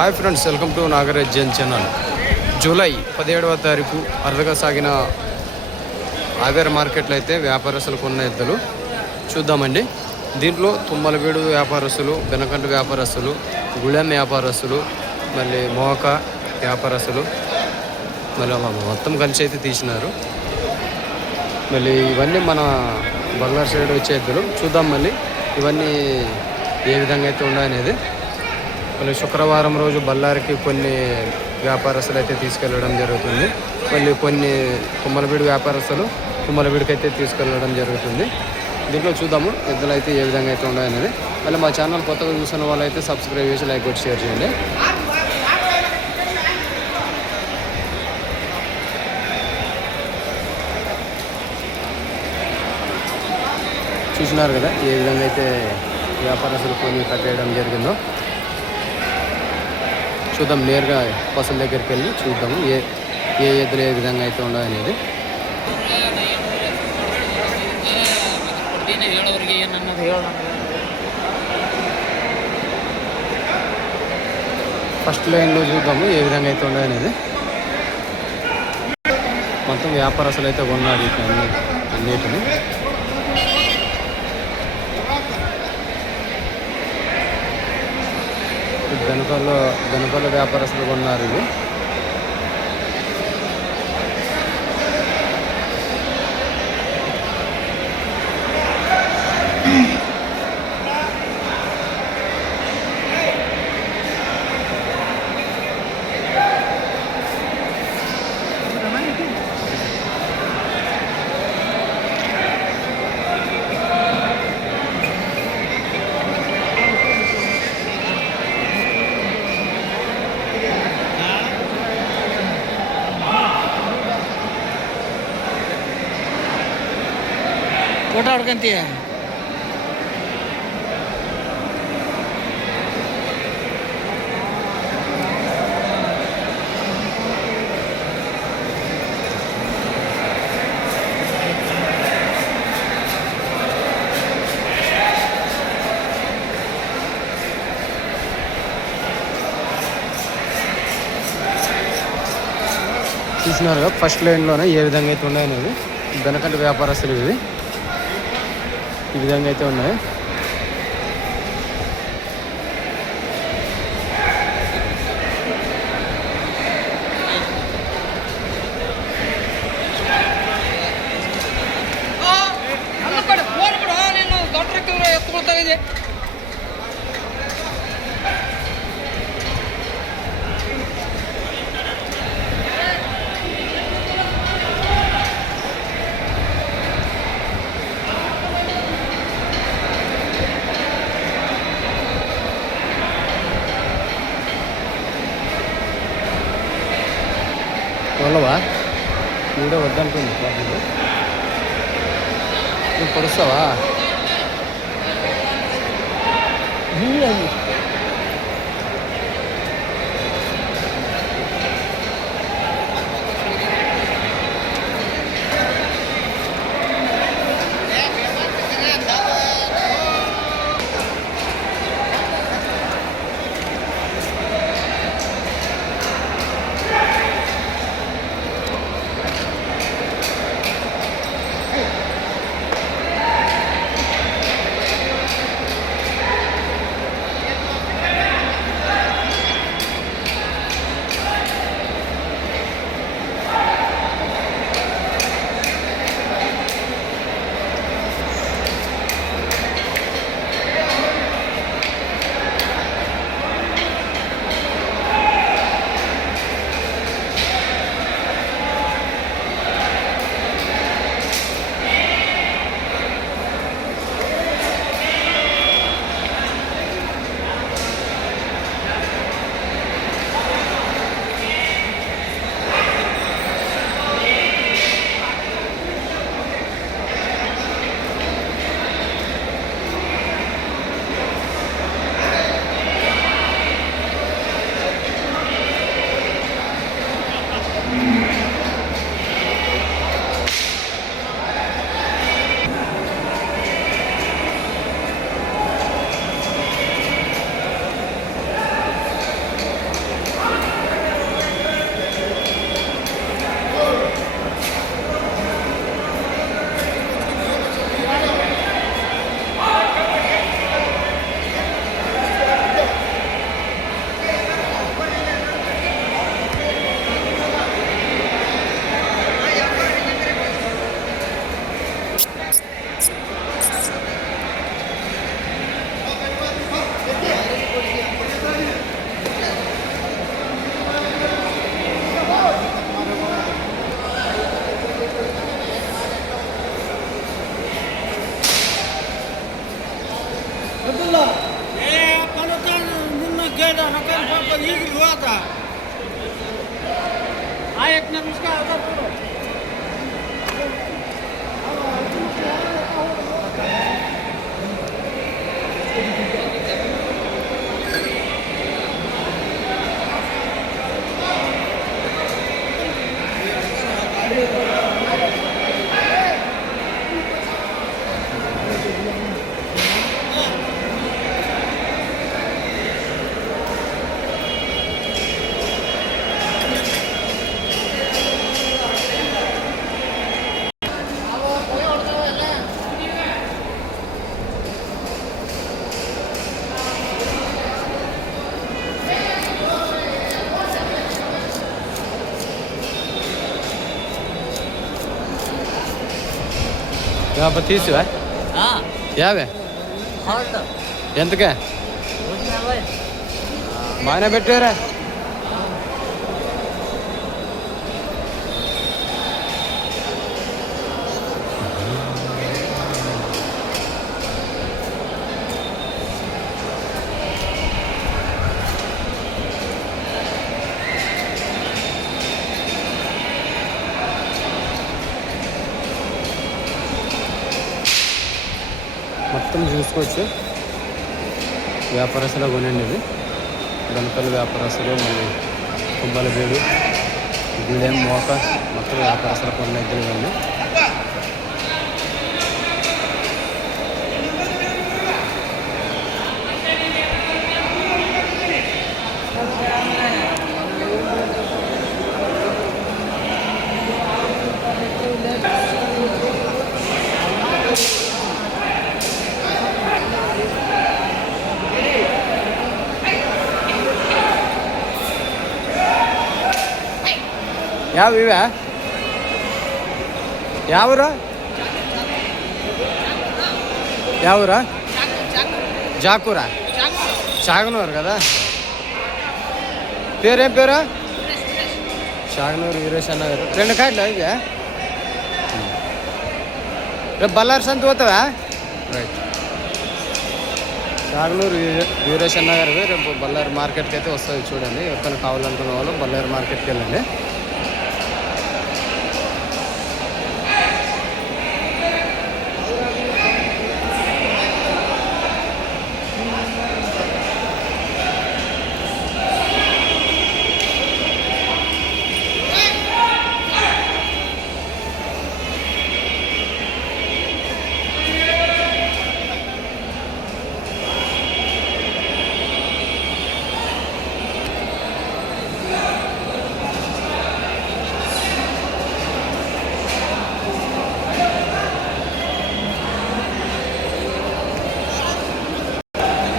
Hi friends, welcome to Nagaraj Jain channel. July 17వ తారీఖు అరుదుగా సాగిన ఆవేర్ మార్కెట్లో అయితే వ్యాపారస్తులకు ఉన్న ఎద్దులు చూద్దామండి. దీంట్లో తుమ్మలవీడు వ్యాపారస్తులు, బెనకంట వ్యాపారస్తులు, గుళెం వ్యాపారస్తులు, మళ్ళీ మోక వ్యాపారస్తులు, మళ్ళీ మొత్తం కలిసి అయితే తీసినారు. మళ్ళీ ఇవన్నీ మన బల్లార్ సైడ్ వచ్చే ఎద్దులు చూద్దాం. మళ్ళీ ఇవన్నీ ఏ విధంగా అయితే ఉన్నాయనేది. మళ్ళీ శుక్రవారం రోజు బళ్ళారికి కొన్ని వ్యాపారస్తులు అయితే తీసుకెళ్ళడం జరుగుతుంది. మళ్ళీ కొన్ని తుమ్మలబీడు వ్యాపారస్తులు తుమ్మలబీడికి అయితే తీసుకెళ్ళడం జరుగుతుంది. దీంట్లో చూద్దాము ఎద్దులు అయితే ఏ విధంగా అయితే ఉన్నాయనేది. మళ్ళీ మా ఛానల్ కొత్తగా చూసిన వాళ్ళు అయితే సబ్స్క్రైబ్ చేసి లైక్ కొట్టి షేర్ చేయండి. చూసినారు కదా ఏ విధంగా అయితే వ్యాపారస్తులు కొన్ని కట్టేయడం జరిగిందో. చూద్దాం, నేరుగా పసుల దగ్గరికి వెళ్ళి చూద్దాము ఏ ఎద్దులు ఏ విధంగా అయితే ఉండవు అనేది. ఫస్ట్ లైన్లో చూద్దాము ఏ విధంగా అయితే ఉండవు అనేది. మొత్తం వ్యాపారస్తులు అయితే కొన్నారు అన్నిటిని. వెనుకల్లో వ్యాపారస్తులు కొన్నారు ఇవి. ఫోటో అడగంతి చూసినారుగా ఫస్ట్ లైన్లోనే ఏ విధంగా అయితే ఉన్నాయనేది. బెనకంట వ్యాపారస్తులు ఇవి ఈ విధంగా అయితే ఉన్నాయి. వాళ్ళవా వీడియో వద్దనుకుంది. నువ్వు పొడుస్తావా? తీసివా యావే ఎంతకే బాగానే పెట్టారా మొత్తం చూసుకోవచ్చు. వ్యాపారస్తులు కొనండి. ఇది గణపల్లి వ్యాపారస్తులు, మళ్ళీ కుంభలబేడు, గుడెం, మోక మొత్తం వ్యాపారస్తులు కొన్న ఇద్దరు ఇవన్నీ. ಯಾವ ಇವೆ ಯಾವೂರ ಯಾವೂರ జాకూర చాగనూరు కదా. పేరేం పేరు? చాగనూరు వీరేష్ అన్న గారు. 2 కాయలు ఇవి. రేపు బళ్ళారి సంత పోతావా? రైట్. చాగనూరు వీరేష్ అన్న గారు రేపు బళ్ళారి మార్కెట్కి అయితే వస్తుంది. చూడండి, ఎవరికైనా కావాలనుకున్న వాళ్ళు బళ్ళారి మార్కెట్కి వెళ్ళండి.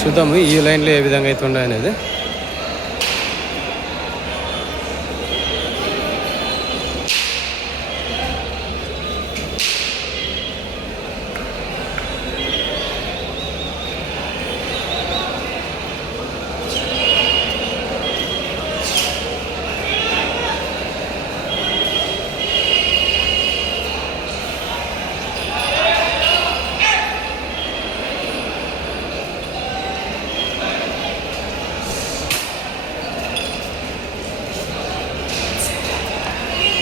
చూద్దాము ఈ లైన్లో ఏ విధంగా అయితే ఉండే అనేది.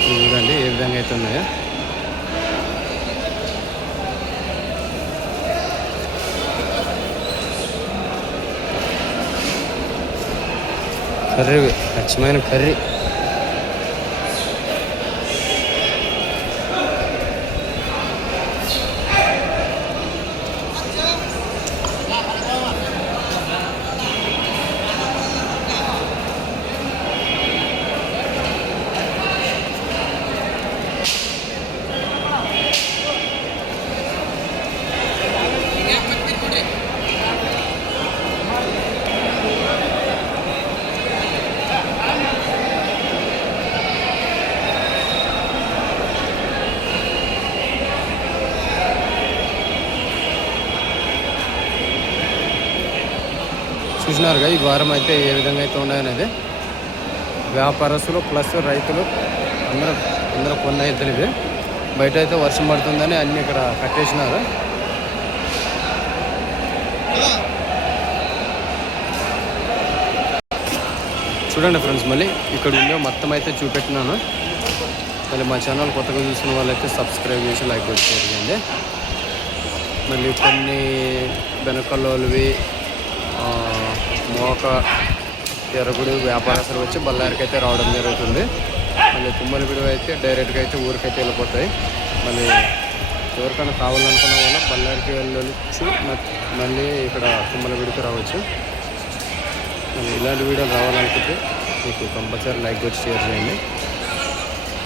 చూడండి ఏ విధంగా అయితే ఉన్నాయో. కర్రీ, అచ్చమైన కర్రీ. చూసినారుగా ఈ వారం అయితే ఏ విధంగా అయితే ఉన్నాయనేది. వ్యాపారస్తులు ప్లస్ రైతులు అందరూ కొన్న ఇద్దరు. ఇవి బయట అయితే వర్షం పడుతుందని అన్నీ ఇక్కడ కట్టేసినారు. చూడండి ఫ్రెండ్స్, మళ్ళీ ఇక్కడ ఉండే మొత్తం అయితే చూపెట్టినాను. మళ్ళీ మా ఛానల్ కొత్తగా చూసిన వాళ్ళైతే సబ్స్క్రైబ్ చేసి లైక్ వచ్చి చేయండి. మళ్ళీ కొన్ని బెనకల్లోవి మోక ఎరగుడు వ్యాపారస్తులు వచ్చి బళ్ళారికి అయితే రావడం జరుగుతుంది. మళ్ళీ తుమ్మలగూడు అయితే డైరెక్ట్గా అయితే ఊరికైతే వెళ్ళిపోతాయి. మళ్ళీ ఎవరికైనా కావాలనుకున్న వల్ల బళ్ళారికి వెళ్ళొచ్చు, మళ్ళీ ఇక్కడ తుమ్మలగూడికి రావచ్చు. మళ్ళీ ఇలాంటి వీడియోలు రావాలనుకుంటే మీకు కంపల్సరీ లైక్ వచ్చి షేర్ చేయండి.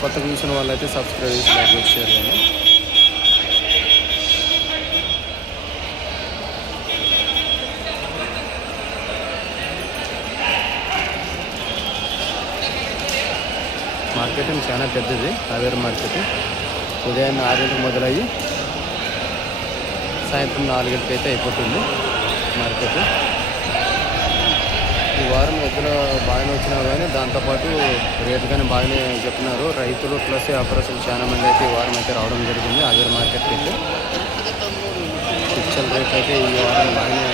కొత్తగా చూసిన వాళ్ళైతే సబ్స్క్రైబ్ చేసి లైక్ వచ్చి షేర్ చేయండి. మార్కెటింగ్ చాలా పెద్దది, కావేరు మార్కెట్. ఉదయం 6 గంటలకు మొదలయ్యి సాయంత్రం 4 గంటలకు అయితే అయిపోతుంది మార్కెట్. ఈ వారం ఎద్దులు బాగానే వచ్చినా కానీ దాంతోపాటు రేటు కానీ బాగానే చెప్తున్నారు. రైతులు ప్లస్ వ్యాపారస్తులు చాలా మంది అయితే ఈ వారం అయితే రావడం జరిగింది ఆవేరు మార్కెట్కి అయితే. పిచ్చల రేట్ అయితే ఈ వారం బాగానే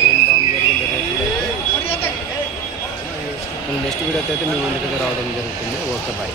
ధూమ్ధామ్ జరిగింది రేట్లు అయితే. నెక్స్ట్ వీడియోకి అయితే మీ ముందుకైతే రావడం జరుగుతుంది. Okay, bye.